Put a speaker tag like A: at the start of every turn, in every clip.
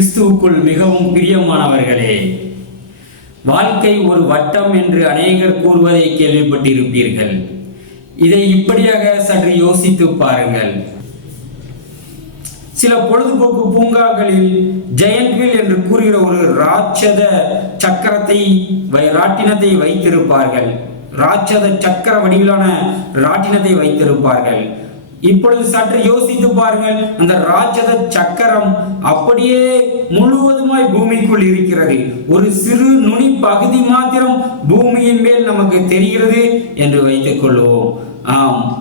A: கிறிஸ்துவுக்குள் மிகவும் பிரியமானவர்களே வாழ்க்கை ஒரு வட்டம் என்று அநேகர் கூறுவதை கேள்விப்பட்டிருப்பீர்கள். இதை இப்படியாக சற்று யோசித்து பாருங்கள். சில பொழுதுபோக்கு பூங்காக்களில் ஜெயன்ட்வில் என்று கூறுகிற ஒரு ராட்சத சக்கரத்தை வை- ராட்டினத்தை வைத்திருப்பார்கள். ராட்சத சக்கர வடிவிலான ராட்டினத்தை வைத்திருப்பார்கள். இப்பொழுது சற்று யோசித்து பாருங்கள் அந்த ராட்சத சக்கரம் அப்படியே முழுவதுமாய் பூமிக்குள் இருக்கிறது. ஒரு சிறு நுனி பகுதி மாத்திரம் பூமியின் மேல் நமக்கு தெரிகிறது என்று வைத்துக் கொள்வோம். ஆம்.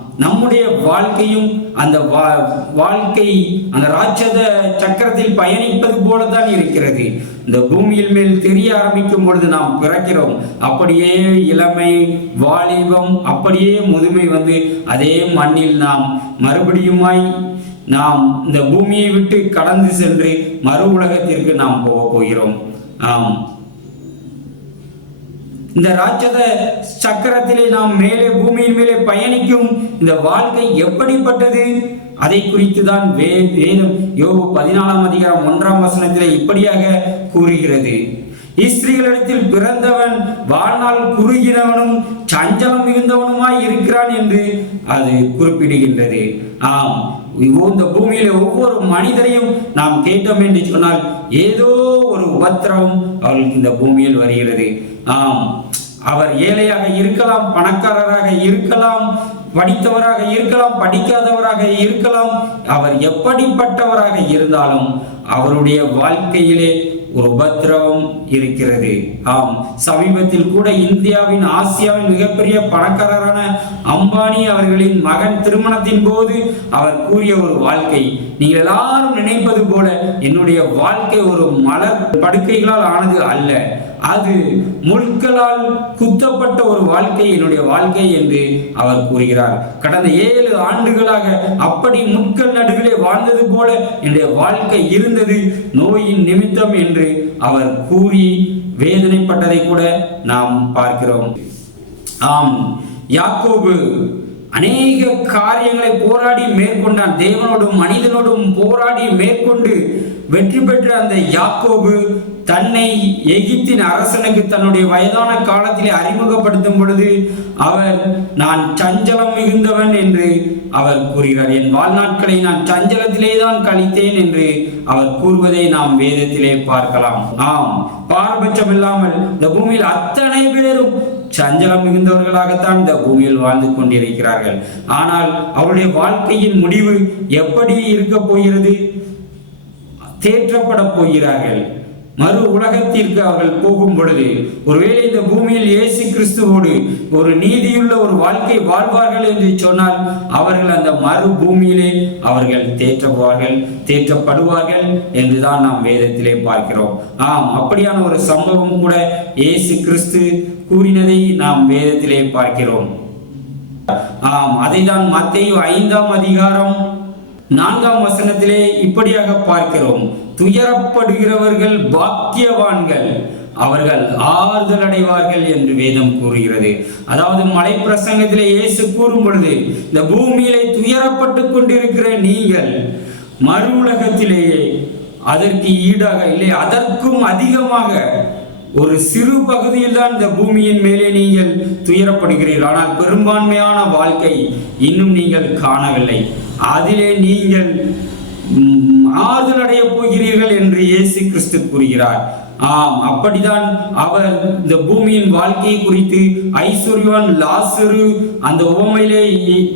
A: நம்முடைய வாழ்க்கையும் அந்த வா- வாழ்க்கை அந்த ராட்சத சக்கரத்தில் பயணிப்பது போலதான் இருக்கிறது. இந்த பூமியில் மேல் தெரிய ஆரம்பிக்கும் பொழுது நாம் பிறக்கிறோம். அப்படியே இளமை வாலிபம் அப்படியே முதுமை வந்து அதே மண்ணில் நாம் மறுபடியுமாய் நாம் இந்த பூமியை விட்டு கடந்து சென்று மறு உலகத்திற்கு நாம் போக போகிறோம். ஆம். இந்த ராட்சத சக்கரத்திலே நாம் மேலே பூமியின் மேலே பயணிக்கும் இந்த வாழ்க்கை எப்படிப்பட்டது? அதை குறித்து தான் வே வேதம் யோபு பதினாலாம் அதிகாரம் ஒன்றாம் வசனத்திலே இப்படியாக கூறுகிறது. இஸ்திரிகளிடத்தில் பிறந்தவன் வாழ்நாள் குறுகினவனும் சஞ்சலம் மிகுந்தவனுமாய் இருக்கிறான் என்று அது குறிப்பிடுகின்றது. ஆம் இந்த பூமியில ஒவ்வொரு மனிதரையும் நாம் கேட்டோம் என்று சொன்னால் ஏதோ ஒரு உபத்திரவம் அவர்களுக்கு இந்த பூமியில் வருகிறது. ஆம் அவர் ஏழையாக இருக்கலாம் பணக்காரராக இருக்கலாம் படித்தவராக இருக்கலாம் படிக்காதவராக இருக்கலாம். அவர் எப்படிப்பட்டவராக இருந்தாலும் அவருடைய வாழ்க்கையிலே உபத்திரவம் இருக்கிறது. ஆம் சமீபத்தில் கூட இந்தியாவின் ஆசியாவின் மிகப்பெரிய பணக்காரரான அம்பானி அவர்களின் மகன் திருமணத்தின் போது அவர் கூறிய ஒரு வாழ்க்கை. நீங்கள் எல்லாரும் நினைப்பது போல என்னுடைய வாழ்க்கை ஒரு மலர் படுக்கைகளால் ஆனது அல்ல. அது முட்களால் குத்தப்பட்ட ஒரு வாழ்க்கை என்னுடைய வாழ்க்கை என்று அவர் கூறுகிறார். கடந்த ஏழு ஆண்டுகளாக அப்படி முட்கள் நடுவிலே வாழ்ந்தது போல என்னுடைய வாழ்க்கை இருந்தது. நோயின் நிமித்தம் என்று அவர் கூறி வேதனைப்பட்டதை கூட நாம் பார்க்கிறோம். ஆம் யாக்கோபு அநேக காரியங்களை போராடி மேற்கொண்டான் தேவனோடும் மனிதனோடும் போராடி மேற்கொண்டு வெற்றி பெற்ற அந்த யாக்கோபு தன்னை எகிப்தின் அரசனுக்கு தன்னுடைய வயதான காலத்திலே அறிமுகப்படுத்தும் பொழுது அவர் நான் சஞ்சலம் மிகுந்தவன் என்று அவர் கூறுகிறார். என் வாழ்நாட்களை நான் சஞ்சலத்திலே தான் கழித்தேன் என்று அவர் கூறுவதை நாம் வேதத்திலே பார்க்கலாம். ஆம் பாரபட்சம் இல்லாமல் இந்த பூமியில் அத்தனை பேரும் சஞ்சலம் மிகுந்தவர்களாகத்தான் இந்த பூமியில் வாழ்ந்து கொண்டிருக்கிறார்கள். ஆனால் அவருடைய வாழ்க்கையின் முடிவு எப்படி இருக்க போகிறது? தேற்றப்பட போகிறார்கள். மறு உலகத்திற்கு அவர்கள் போகும் பொழுது ஒருவேளை இந்த பூமியில் இயேசு கிறிஸ்துவோடு ஒரு நீதியுள்ள ஒரு வாழ்க்கை வாழ்வார்கள் என்று சொன்னால் அவர்கள் அந்த மறு பூமியிலே அவர்கள் தேற்றப்படுவார்கள் தேற்றப்படுவார்கள் என்றுதான் நாம் வேதத்திலே பார்க்கிறோம். ஆம் அப்படியான ஒரு சம்பவம் கூட இயேசு கிறிஸ்து கூறினதை நாம் வேதத்திலே பார்க்கிறோம். ஆம் அதை தான் ஐந்தாம் அதிகாரம் நான்காம் வசனத்திலே இப்படியாக பார்க்கிறோம். துயரப்படுகிறவர்கள் பாக்கியவான்கள். அவர்கள் ஆறுதல் அடைவார்கள் என்று வேதம் கூறுகிறது. அதாவது மலை பிரசங்கத்திலே இயேசு கூறும் பொழுது இந்த பூமியிலே துயரப்பட்டு கொண்டிருக்கிற நீங்கள் மறு உலகத்திலேயே அதற்கு ஈடாக இல்லை அதற்கும் அதிகமாக ஒரு சிறு பகுதியில் தான் இந்த பூமியின் மேலே நீங்கள் துயரப்படுகிறீர்கள். ஆனால் பெரும்பான்மையான வாழ்க்கை இன்னும் நீங்கள் காணவில்லை. அதிலே நீங்கள் ஆறுதல் அடைய போகிறீர்கள் என்று இயேசு கிறிஸ்து கூறுகிறார். ஆம் அப்படிதான் அவர் இந்த பூமியின் வாழ்க்கையை குறித்து ஐஸ்வர்யவான் லாசரு அந்த உவமையிலே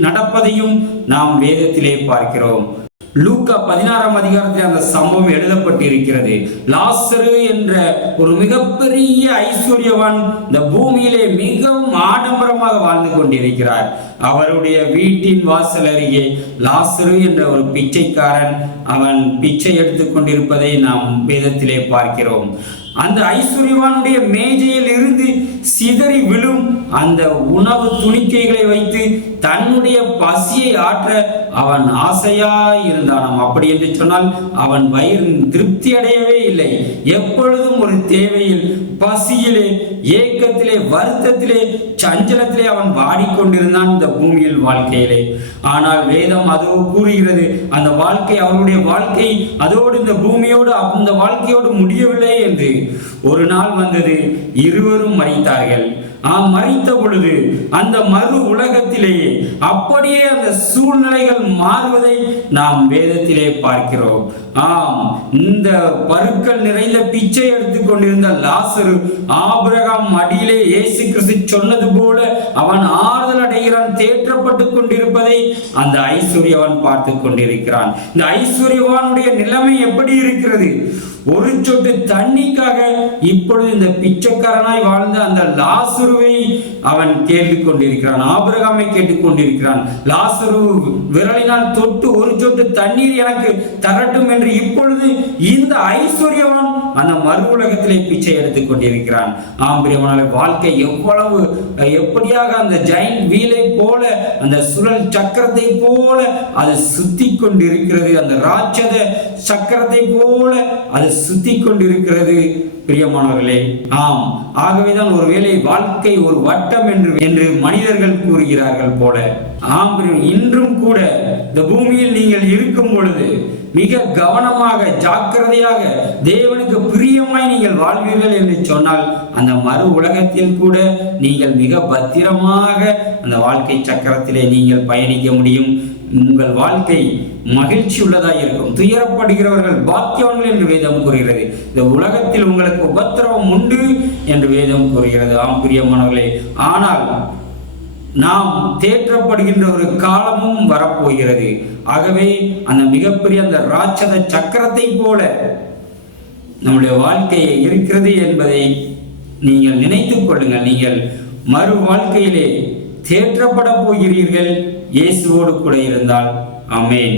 A: நடப்பதையும் நாம் வேதத்திலே பார்க்கிறோம். லூக்கா பதினாறாம் அதிகாரத்தில் அந்த சம்பவம் எழுதப்பட்டிருக்கிறது. லாசரு என்ற ஒரு மிகப்பெரிய ஐஸ்வர்யவான் இந்த பூமியிலே மிகவும் ஆடம்பரமாக வாழ்ந்து கொண்டிருக்கிறார். அவருடைய வீட்டின் வாசல் அருகே லாசரு என்ற ஒரு பிச்சைக்காரன் அவன் பிச்சை எடுத்துக் கொண்டிருப்பதை நாம் வேதத்திலே பார்க்கிறோம். அந்த ஐஸ்வர்யவானுடைய மேஜையில் இருந்து சிதறி விழும் அந்த உணவு துணிக்கைகளை வைத்து தன்னுடைய பசியை ஆற்ற அவன் ஆசையாய் இருந்தானாம். அப்படி என்று சொன்னால் அவன் வயிறு திருப்தி அடையவே இல்லை. எப்பொழுதும் ஒரு தேவையில் பசியிலே ஏக்கத்தில் வருத்தத்திலே சஞ்சலத்திலே அவன் வாடிக்கொண்டிருந்தான் இந்த பூமியில் வாழ்க்கையிலே. ஆனால் வேதம் அதோ கூறுகிறது அந்த வாழ்க்கை அவருடைய வாழ்க்கை அதோடு இந்த பூமியோடு அந்த வாழ்க்கையோடு முடியவில்லை என்று. ஒரு நாள் வந்தது இருவரும் மறைத்தார்கள். ஆம் பொழுது அந்த மறு உலகத்திலேயே அப்படியே அந்த சூழ்நிலைகள் மாறுவதை நாம் வேதத்திலே பார்க்கிறோம். ஆம் இந்த பருக்கள் நிறைந்த பிச்சை எடுத்துக் கொண்டிருந்த லாசரு ஆபிரகாம் அடியிலே இயேசு கிறிஸ்து சொன்னது போல அவன் ஆறுதல் ஆயிரம் தேற்றப்பட்டு கொண்டிருப்பதை அந்த ஐஸ்வர்யவான் பார்த்து கொண்டிருக்கிறான். இந்த ஐஸ்வர்யவானுடைய நிலைமை எப்படி இருக்கிறது? ஒரு சொட்டு தண்ணிக்காக இப்பொழுது இந்த பிச்சைக்காரனாய் வாழ்ந்த அந்த லாசுருவை அவன் கேட்டுக் கொண்டிருக்கிறான். ஆபிரகாமை கேட்டுக் கொண்டிருக்கிறான். லாசுரு விரலினால் தொட்டு ஒரு சொட்டு தண்ணீர் எனக்கு தரட்டும் என்று இப்பொழுது இந்த ஐஸ்வர்யவான் அந்த மறு உலகத்திலே பிச்சை எடுத்துக் கொண்டிருக்கிறான். ஆம்பிரியவனால வாழ்க்கை எவ்வளவு எப்படியாக அந்த ஜெயின் வீல போல அந்த சுழல் சக்கரத்தை போல அது சுத்தி கொண்டிருக்கிறது அந்த ராட்சத சக்கரத்தை போல அது சுத்தி கொண்டிருக்கிறது பிரியமானவர்களே ஆம் ஆகவேதான் ஒருவேளை வாழ்க்கை ஒரு வட்டம் என்று என்று மனிதர்கள் கூறுகிறார்கள் போல. ஆம் இன்றும் கூட இந்த பூமியில் நீங்கள் இருக்கும் பொழுது மிக கவனமாக ஜாக்கிரதையாக தேவனுக்கு பிரியமாய் நீங்கள் வாழ்வீர்கள் என்று சொன்னால் அந்த மறு உலகத்தில் கூட நீங்கள் மிக பத்திரமாக அந்த வாழ்க்கை சக்கரத்திலே நீங்கள் பயணிக்க முடியும். உங்கள் வாழ்க்கை மகிழ்ச்சி உள்ளதாக இருக்கும். துயரப்படுகிறவர்கள் பாக்கியவான்கள் என்று வேதம் கூறுகிறது. இந்த உலகத்தில் உங்களுக்கு உபத்திரவம் உண்டு என்று வேதம் கூறுகிறது. ஆம் பிரியமானவர்களே. ஆனால் நாம் தேற்றப்படுகின்ற ஒரு காலமும் வரப்போகிறது. ஆகவே அந்த மிகப்பெரிய அந்த ராட்சத சக்கரத்தை போல நம்முடைய வாழ்க்கையை இருக்கிறது என்பதை நீங்கள் நினைத்துக் கொள்ளுங்கள். நீங்கள் மறு வாழ்க்கையிலே தேற்றப்பட போகிறீர்கள். இயேசுவோடு கூட இருந்தால். அமேன்